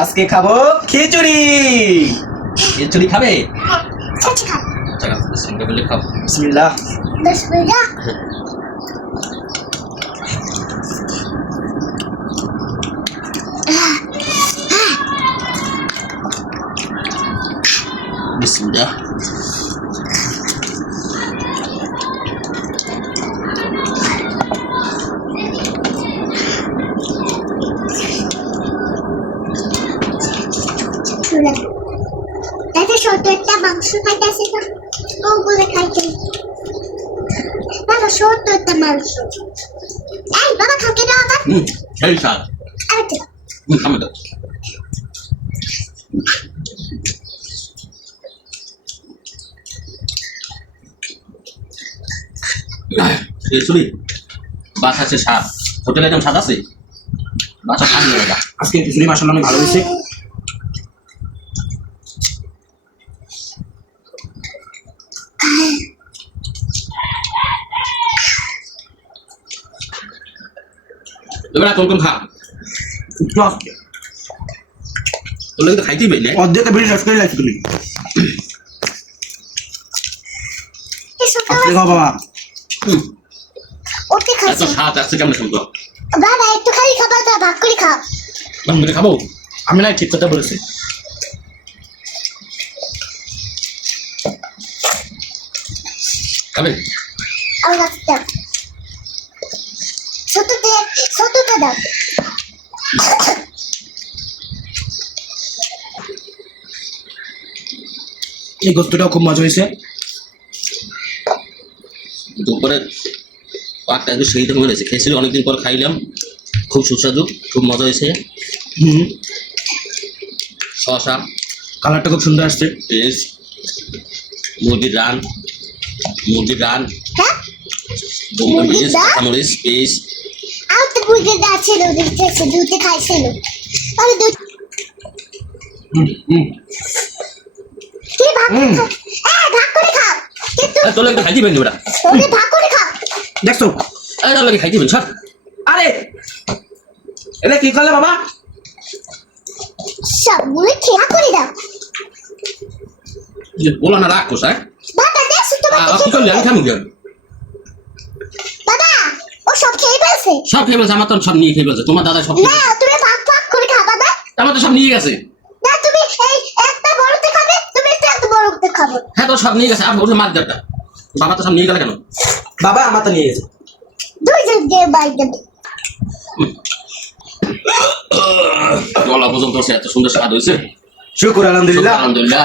আজকে খাব খিচুড়ি খিচুড়ি খাবে চাচি খা চলো সঙ্গে বলে খাও বিসমিল্লাহ দশ মিনিট বিসমিল্লাহ একটা মাংস খাইতেছে ওগুলো খাইতে। বাবা ছোট একটা মাংস। এই বাবা খাকে দাও আবার। খামে দাও খিচুড়ি বাসা আছে স্বাদ হোটেলে একদম স্বাদ আছে? বাসা খান না আজকে খিচুড়ি মাসাল্লাহ অনেক ভালো হয়েছে। এবার কোন কোন খা একটু আজকে তো খাইতেই পাইলে অর্ধেকটা বেশি শেষ করে লাগছে তুমি। এসব বাবা। হুম। ওতে এত খাইছে আসছে কেমন শুনতো বাবা একটু খালি খাবার দাও ভাগ করে খাও। আমি খাব? আমি না ঠিক কথা বলেছি। আমার কাছে ছোটটা দাও। এই গোস্তটাও খুব মজা হয়েছে। দুপুরে পাকটা একটু সেই রকম হয়েছে খেয়েছিল অনেকদিন পর খাইলাম। খুব সুস্বাদু খুব মজা হয়েছে। হুম। শশা কালারটা খুব সুন্দর আসছে। পেস্ট মুরগির রান মুরগির রান। হ্যাঁ? মরিচ? কাঁচামরিচ পেস্ট। তো বুঝে যাচ্ছিল দেখতেছে দুধে খাইছিল। আমি দুধ তুই ভাগ হ্যাঁ ভাগ করে খাও। কিন্তু তোর লাগে খাইতে পারি ওটা তোকে ভাগ করে খাও। দেখছ এই তোর লাগে পারি সব আরে! এটা কি করলে বাবা? সবগুলো খেয়া করে দাও। বলো না রাগ হ্যাঁ? বাবা দেখছ তোমার কি করলি? আমি খাব কেন বাবা ও সব খেয়ে ফেলছে সব খেয়ে ফেলছে আমার তো সব নিয়ে খেয়ে ফেলছে তোমার দাদা সব না তুমি ভাগ ভাগ করে বাবা ফেলছে। আমার তো সব নিয়ে গেছে। না তুমি এই একটা বড়তে খাবে তুমি একটা এত বড়তে খাবে। হ্যাঁ তো সব নিয়ে গেছে আর বলছে মার দেবটা। বাবা তো সব নিয়ে গেল কেন? বাবা আমার তো নিয়ে গেছে। দুইজন দিয়ে বাই দেবে গলা পর্যন্ত এত সুন্দর স্বাদ হয়েছে। শুকুর আলহামদুলিল্লাহ। আলহামদুলিল্লাহ।